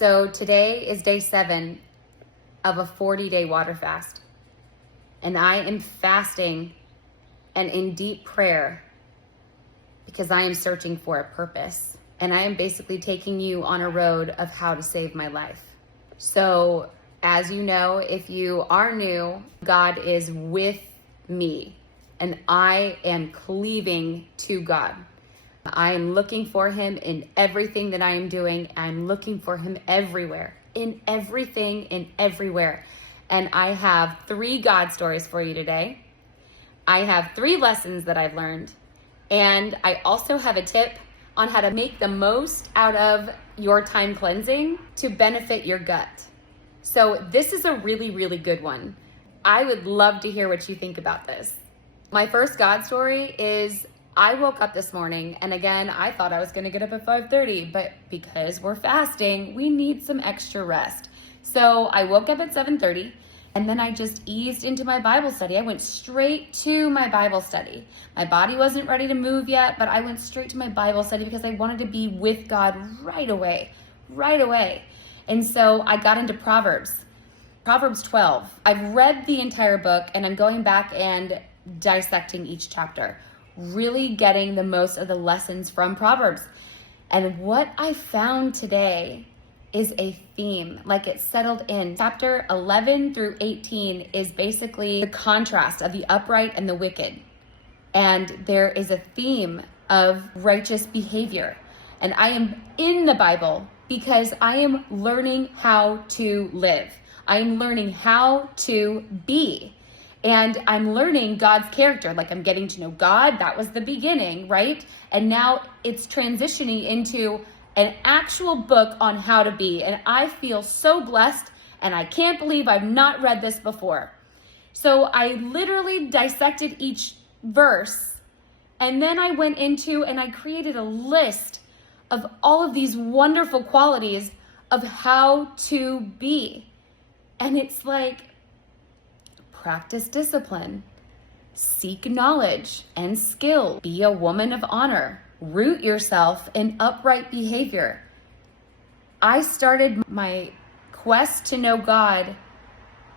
So today is day 7 of a 40-day water fast. And I am fasting and in deep prayer because I am searching for a purpose. And I am basically taking you on a road of how to save my life. So as you know, if you are new, God is with me and I am cleaving to God. I am looking for him in everything that I am doing. I'm looking for him everywhere, in everything, in everywhere. And I have 3 God stories for you today. I have 3 lessons that I've learned. And I also have a tip on how to make the most out of your time cleansing to benefit your gut. So this is a really, really good one. I would love to hear what you think about this. My first God story is I woke up this morning, and again, I thought I was gonna get up at 5:30, but because we're fasting, we need some extra rest. So I woke up at 7:30, and then I just eased into my Bible study. I went straight to my Bible study. My body wasn't ready to move yet, but I went straight to my Bible study because I wanted to be with God right away. And so I got into Proverbs 12. I've read the entire book, and I'm going back and dissecting each chapter, really getting the most of the lessons from Proverbs. And what I found today is a theme, like it's settled in. Chapter 11 through 18 is basically the contrast of the upright and the wicked. And there is a theme of righteous behavior. And I am in the Bible because I am learning how to live. I am learning how to be. And I'm learning God's character. Like I'm getting to know God. That was the beginning, right? And now it's transitioning into an actual book on how to be. And I feel so blessed, and I can't believe I've not read this before. So I literally dissected each verse, and then I went into and I created a list of all of these wonderful qualities of how to be. And it's like, practice discipline, seek knowledge and skill, be a woman of honor, root yourself in upright behavior. I started my quest to know God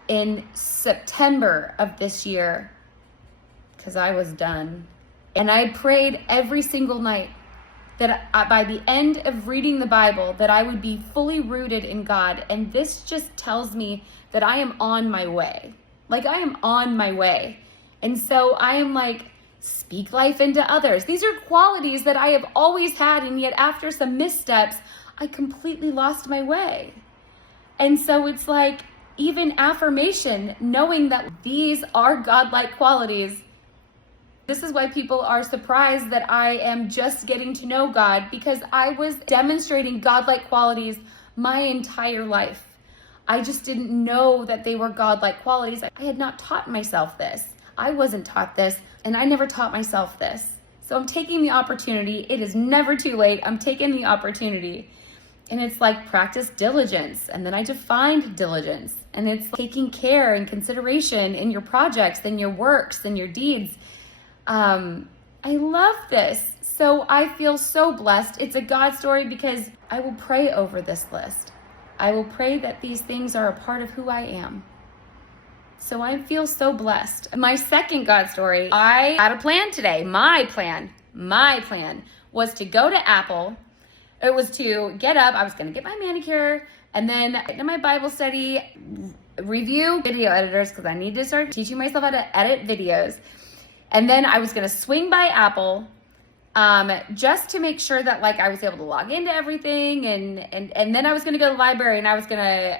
in September of this year because I was done. And I prayed every single night that by the end of reading the Bible, that I would be fully rooted in God. And this just tells me that I am on my way. Like I am on my way. And so I am like, speak life into others. These are qualities that I have always had, and yet after some missteps, I completely lost my way. And so it's like, even affirmation, knowing that these are godlike qualities. This is why people are surprised that I am just getting to know God, because I was demonstrating godlike qualities my entire life. I just didn't know that they were godlike qualities. I had not taught myself this. I wasn't taught this, and I never taught myself this. So I'm taking the opportunity. It is never too late. I'm taking the opportunity. And it's like practice diligence. And then I defined diligence. And it's taking care and consideration in your projects, in your works, in your deeds. I love this. So I feel so blessed. It's a God story because I will pray over this list. I will pray that these things are a part of who I am. So I feel so blessed. My second God story, I had a plan today. My plan was to go to Apple. It was to get up. I was going to get my manicure and then get into my Bible study, review video editors because I need to start teaching myself how to edit videos. And then I was going to swing by Apple just to make sure that like I was able to log into everything. And then I was going to go to the library and I was going to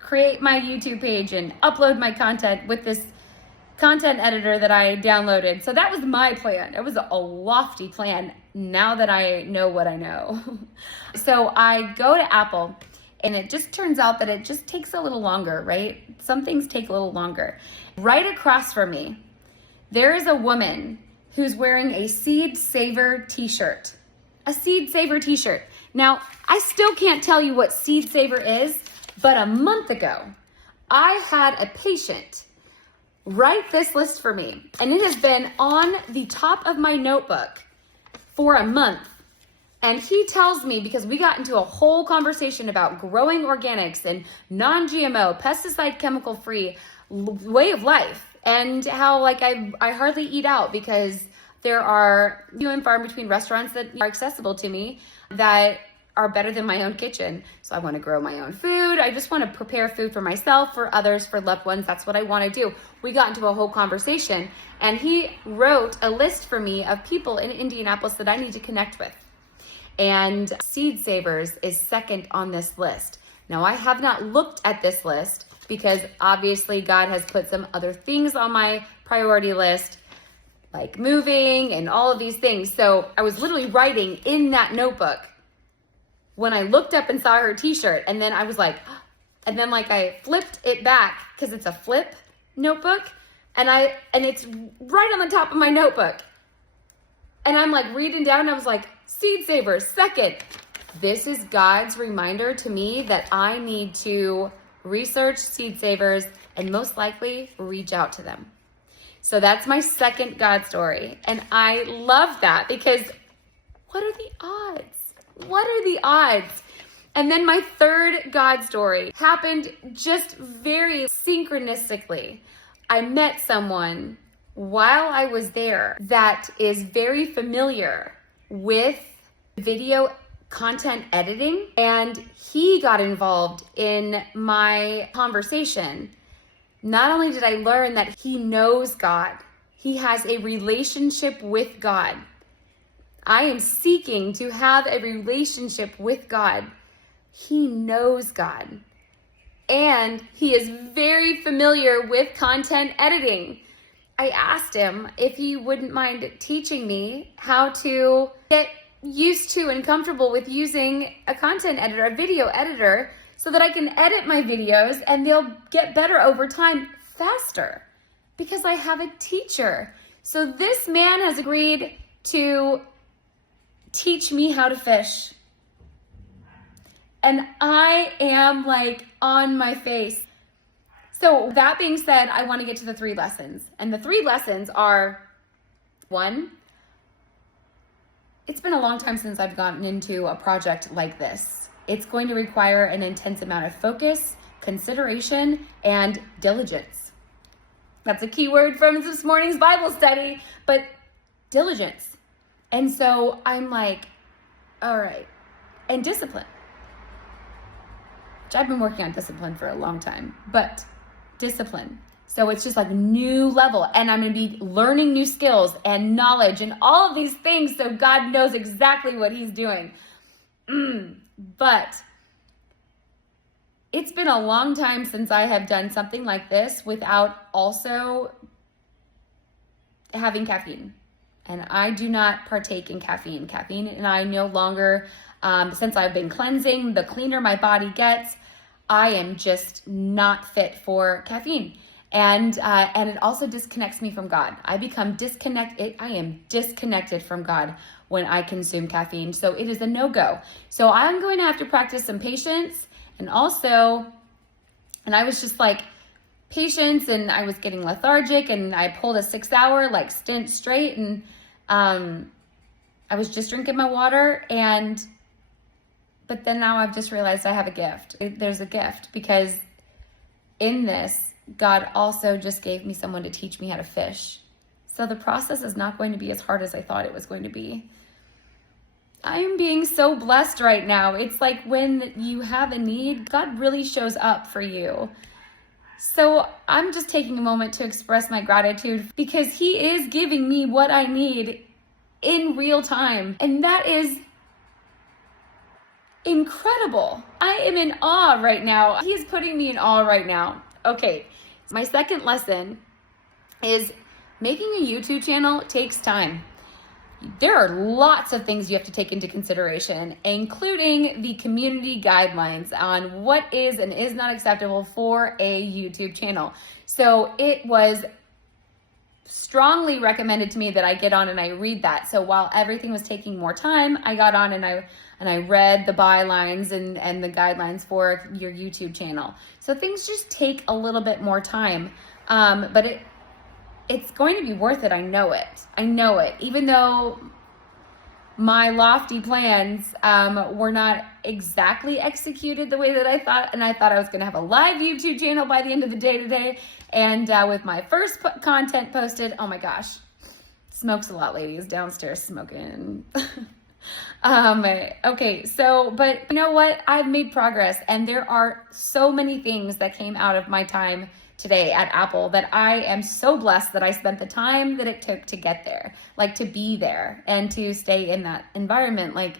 create my YouTube page and upload my content with this content editor that I downloaded. So that was my plan. It was a lofty plan now that I know what I know. So I go to Apple and it just turns out that it just takes a little longer, right? Some things take a little longer. Right across from me, there is a woman who's wearing a Seed Saver t-shirt. A Seed Saver t-shirt. Now, I still can't tell you what Seed Saver is, but a month ago, I had a patient write this list for me, and it has been on the top of my notebook for a month. And he tells me, because we got into a whole conversation about growing organics and non-GMO, pesticide, chemical-free way of life, and how like I hardly eat out because there are few and far in between restaurants that are accessible to me that are better than my own kitchen. So I want to grow my own food. I just want to prepare food for myself, for others, for loved ones. That's what I want to do. We got into a whole conversation, and he wrote a list for me of people in Indianapolis that I need to connect with. And Seed Savers is second on this list. Now, I have not looked at this list because obviously God has put some other things on my priority list, like moving and all of these things. So I was literally writing in that notebook when I looked up and saw her t-shirt, and then I was like, and then like I flipped it back because it's a flip notebook, and it's right on the top of my notebook. And I'm like reading down, and I was like, Seed Savers, second. This is God's reminder to me that I need to research Seed Savers and most likely reach out to them. So that's my second God story. And I love that because what are the odds? What are the odds? And then my third God story happened just very synchronistically. I met someone while I was there that is very familiar with video content editing, and he got involved in my conversation. Not only did I learn that he knows God, he has a relationship with God. I am seeking to have a relationship with God. He knows God. And he is very familiar with content editing. I asked him if he wouldn't mind teaching me how to get used to and comfortable with using a content editor, a video editor, so that I can edit my videos and they'll get better over time faster because I have a teacher. So this man has agreed to teach me how to fish. And I am like on my face. So that being said, I want to get to the 3 lessons. And the 3 lessons are, 1, it's been a long time since I've gotten into a project like this. It's going to require an intense amount of focus, consideration, and diligence. That's a key word from this morning's Bible study, but diligence. And so I'm like, all right, and discipline. Which I've been working on discipline for a long time, but discipline. So it's just like new level, and I'm going to be learning new skills and knowledge and all of these things, so God knows exactly what he's doing. But it's been a long time since I have done something like this without also having caffeine. And I do not partake in caffeine. Caffeine and I no longer, since I've been cleansing, the cleaner my body gets, I am just not fit for caffeine. And it also disconnects me from God. I become disconnected. I am disconnected from God when I consume caffeine. So it is a no-go. So I'm going to have to practice some patience, and also, and I was just like, patience, and I was getting lethargic, and I pulled a 6-hour like stint straight, and I was just drinking my water, but then now I've just realized I have a gift. There's a gift, because in this, God also just gave me someone to teach me how to fish. So the process is not going to be as hard as I thought it was going to be. I'm being so blessed right now. It's like when you have a need, God really shows up for you. So I'm just taking a moment to express my gratitude because he is giving me what I need in real time. And that is incredible. I am in awe right now. He is putting me in awe right now. Okay, my second lesson is making a YouTube channel takes time. There are lots of things you have to take into consideration, including the community guidelines on what is and is not acceptable for a YouTube channel. So it was strongly recommended to me that I get on and I read that. So while everything was taking more time, I got on and I read the bylines and the guidelines for your YouTube channel. So things just take a little bit more time, but it's going to be worth it. I know it. Even though my lofty plans were not exactly executed the way that I thought. And I thought I was going to have a live YouTube channel by the end of the day today. And with my first content posted, oh my gosh, smokes a lot, ladies, downstairs smoking. Okay, so, but you know what? I've made progress, and there are so many things that came out of my time today at Apple that I am so blessed that I spent the time that it took to get there, like to be there and to stay in that environment. Like,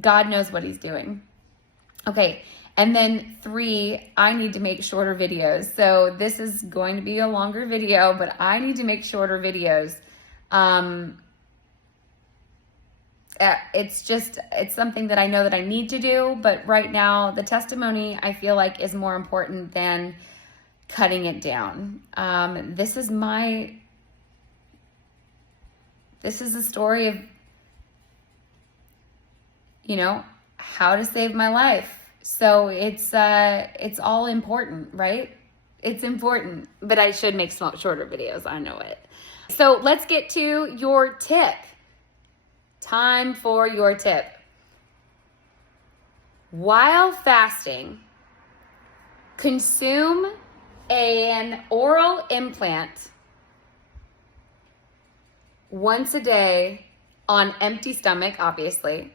God knows what he's doing. Okay. And then 3, I need to make shorter videos. So this is going to be a longer video, but I need to make shorter videos. It's something that I know that I need to do, but right now the testimony I feel like is more important than cutting it down. This is a story of, how to save my life. So it's all important, right? It's important, but I should make shorter videos. I know it. So let's get to your tip. Time for your tip. While fasting, consume an oral implant once a day on empty stomach, obviously,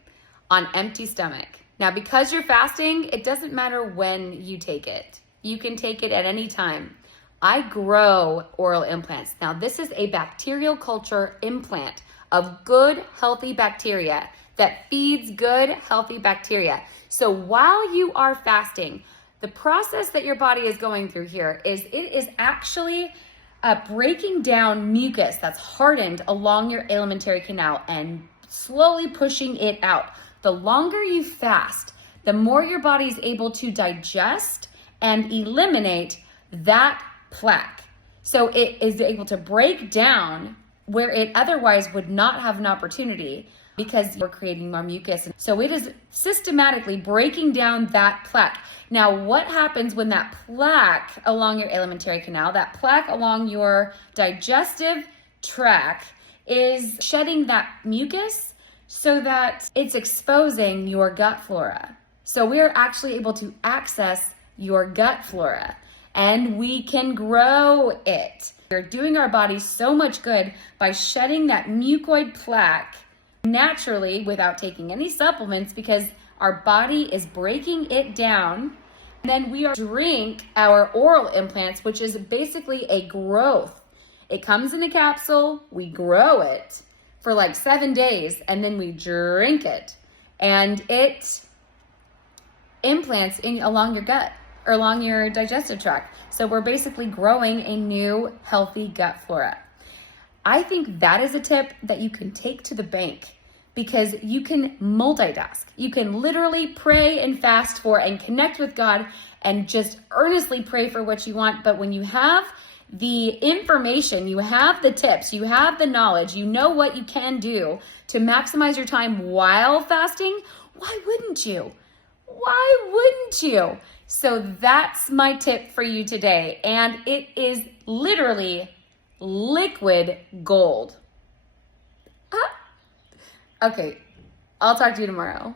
on empty stomach. Now, because you're fasting, it doesn't matter when you take it. You can take it at any time. I grow oral implants. Now, this is a bacterial culture implant of good, healthy bacteria that feeds good, healthy bacteria. So while you are fasting, the process that your body is going through here is it is actually breaking down mucus that's hardened along your alimentary canal and slowly pushing it out. The longer you fast, the more your body is able to digest and eliminate that plaque. So it is able to break down where it otherwise would not have an opportunity because you're creating more mucus. So it is systematically breaking down that plaque. Now, what happens when that plaque along your alimentary canal, that plaque along your digestive tract is shedding that mucus so that it's exposing your gut flora. So we are actually able to access your gut flora and we can grow it. We're doing our body so much good by shedding that mucoid plaque naturally without taking any supplements because our body is breaking it down. And then we drink our oral implants, which is basically a growth. It comes in a capsule, we grow it for like 7 days, and then we drink it. And it implants along your gut or along your digestive tract. So we're basically growing a new healthy gut flora. I think that is a tip that you can take to the bank because you can multitask. You can literally pray and fast for and connect with God and just earnestly pray for what you want. But when you have the information, you have the tips, you have the knowledge, you know what you can do to maximize your time while fasting, why wouldn't you? Why wouldn't you? So that's my tip for you today. And it is literally liquid gold. Okay, I'll talk to you tomorrow.